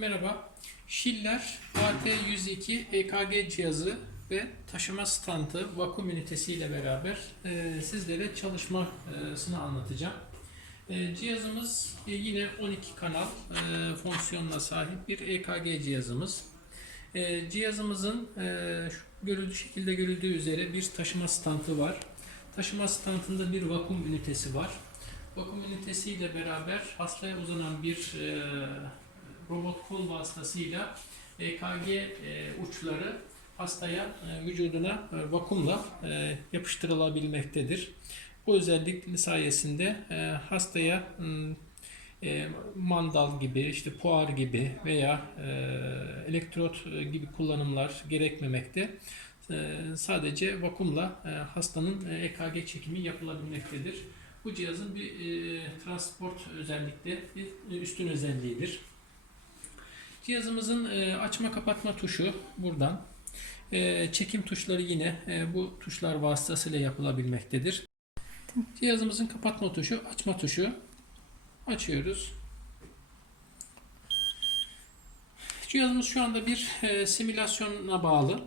Merhaba. Schiller AT102 EKG cihazı ve taşıma standı vakum ünitesi ile beraber sizlere çalışmasını anlatacağım. Cihazımız yine 12 kanal fonksiyonuna sahip bir EKG cihazımız. Cihazımızın şekilde görüldüğü üzere bir taşıma standı var. Taşıma standında bir vakum ünitesi var. Vakum ünitesi ile beraber hastaya uzanan bir robot kol vasıtasıyla EKG uçları hastaya vücuduna vakumla yapıştırılabilmektedir. Bu özellik sayesinde hastaya mandal gibi, işte puar gibi veya elektrot gibi kullanımlar gerekmemekte. Sadece vakumla hastanın EKG çekimi yapılabilmektedir. Bu cihazın bir transport özellikle bir üstün özelliğidir. Cihazımızın açma kapatma tuşu buradan. Çekim tuşları yine bu tuşlar vasıtasıyla yapılabilmektedir. Cihazımızın kapatma tuşu, açma tuşu. Açıyoruz. Cihazımız şu anda bir simülasyona bağlı.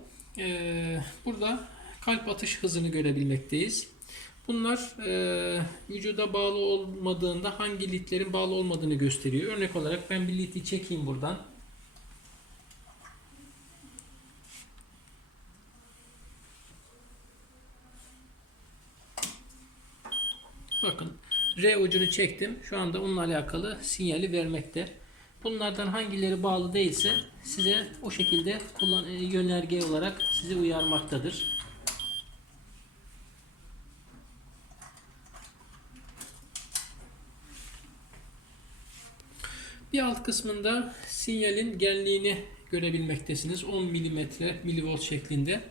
Burada kalp atış hızını görebilmekteyiz. Bunlar vücuda bağlı olmadığında hangi litlerin bağlı olmadığını gösteriyor. Örnek olarak ben bir liti çekeyim buradan. Bakın R ucunu çektim. Şu anda onunla alakalı sinyali vermekte. Bunlardan hangileri bağlı değilse size o şekilde yönerge olarak sizi uyarmaktadır. Bir alt kısmında sinyalin genliğini görebilmektesiniz. 10 mm milivolt şeklinde.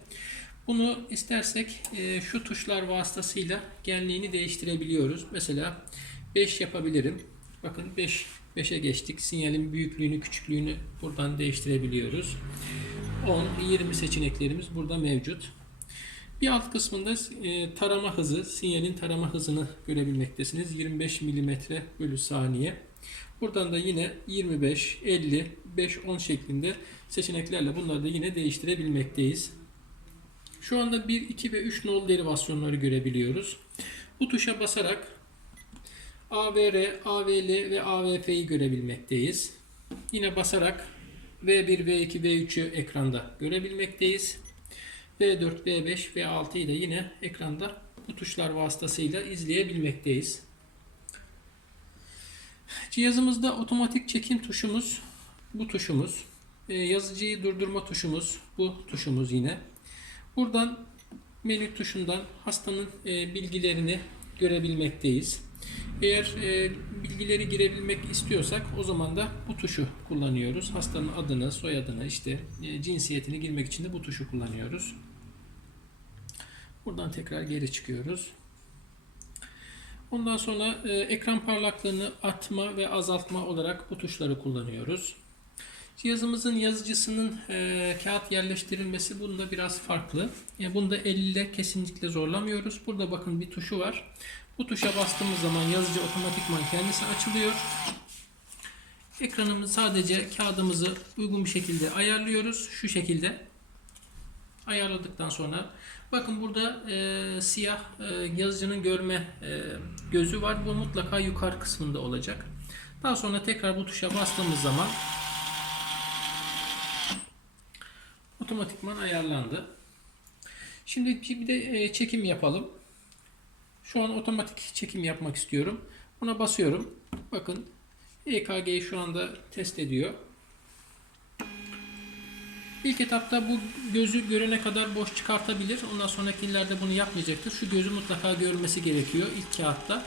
Bunu istersek şu tuşlar vasıtasıyla genliğini değiştirebiliyoruz. Mesela 5 yapabilirim. Bakın 5'e geçtik. Sinyalin büyüklüğünü, küçüklüğünü buradan değiştirebiliyoruz. 10, 20 seçeneklerimiz burada mevcut. Bir alt kısmında tarama hızı, sinyalin tarama hızını görebilmektesiniz. 25 mm bölü saniye. Buradan da yine 25, 50, 5, 10 şeklinde seçeneklerle bunları da yine değiştirebilmekteyiz. Şu anda 1, 2 ve 3 nol derivasyonları görebiliyoruz. Bu tuşa basarak AVR, AVL ve AVF'yi görebilmekteyiz. Yine basarak V1, V2, V3'ü ekranda görebilmekteyiz. V4, V5, V6'yı da yine ekranda bu tuşlar vasıtasıyla izleyebilmekteyiz. Cihazımızda otomatik çekim tuşumuz bu tuşumuz. Yazıcıyı durdurma tuşumuz bu tuşumuz yine. Buradan menü tuşundan hastanın bilgilerini görebilmekteyiz. Eğer bilgileri girebilmek istiyorsak o zaman da bu tuşu kullanıyoruz. Hastanın adını, soyadını, işte cinsiyetini girmek için de bu tuşu kullanıyoruz. Buradan tekrar geri çıkıyoruz. Ondan sonra ekran parlaklığını artma ve azaltma olarak bu tuşları kullanıyoruz. Cihazımızın yazıcısının kağıt yerleştirilmesi bunda biraz farklı. Bunda el ile kesinlikle zorlamıyoruz. Burada bakın bir tuşu var. Bu tuşa bastığımız zaman yazıcı otomatikman kendisi açılıyor. Ekranımız sadece kağıdımızı uygun bir şekilde ayarlıyoruz. Şu şekilde ayarladıktan sonra bakın burada siyah yazıcının görme gözü var. Bu mutlaka yukarı kısmında olacak. Daha sonra tekrar bu tuşa bastığımız zaman otomatikman ayarlandı. Şimdi bir de çekim yapalım. Şu an otomatik çekim yapmak istiyorum. Buna basıyorum. Bakın EKG'yi şu anda test ediyor. İlk etapta bu gözü görene kadar boş çıkartabilir. Ondan sonrakilerde bunu yapmayacaktır. Şu gözü mutlaka görmesi gerekiyor ilk kağıtta.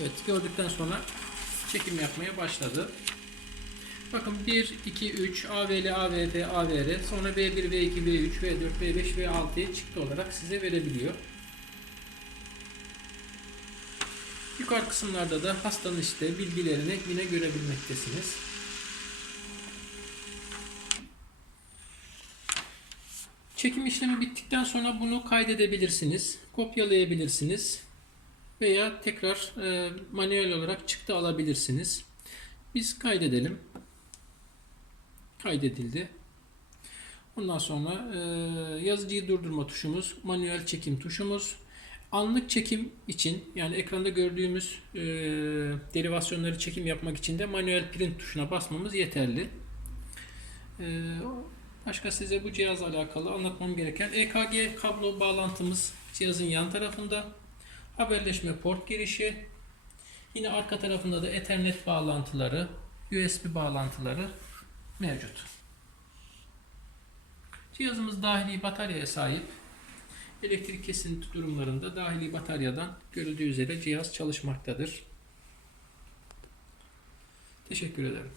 Evet, gördükten sonra çekim yapmaya başladı. Bakın 1, 2, 3, AVL, AVF, AVR, sonra V1, V2, V3, V4, V5, V6'yı çıktı olarak size verebiliyor. Yukarı kısımlarda da hastanın işte bilgilerini yine görebilmektesiniz. Çekim işlemi bittikten sonra bunu kaydedebilirsiniz, kopyalayabilirsiniz veya tekrar manuel olarak çıktı alabilirsiniz. Biz kaydedelim. kaydedildi. Ondan sonra yazıcıyı durdurma tuşumuz, manuel çekim tuşumuz. Anlık çekim için, yani ekranda gördüğümüz derivasyonları çekim yapmak için de manuel print tuşuna basmamız yeterli. Başka size bu cihazla alakalı anlatmam gereken EKG kablo bağlantımız cihazın yan tarafında. Haberleşme port girişi. Yine arka tarafında da Ethernet bağlantıları, USB bağlantıları mevcut. Cihazımız dahili bataryaya sahip. Elektrik kesinti durumlarında dahili bataryadan görüldüğü üzere cihaz çalışmaktadır. Teşekkür ederim.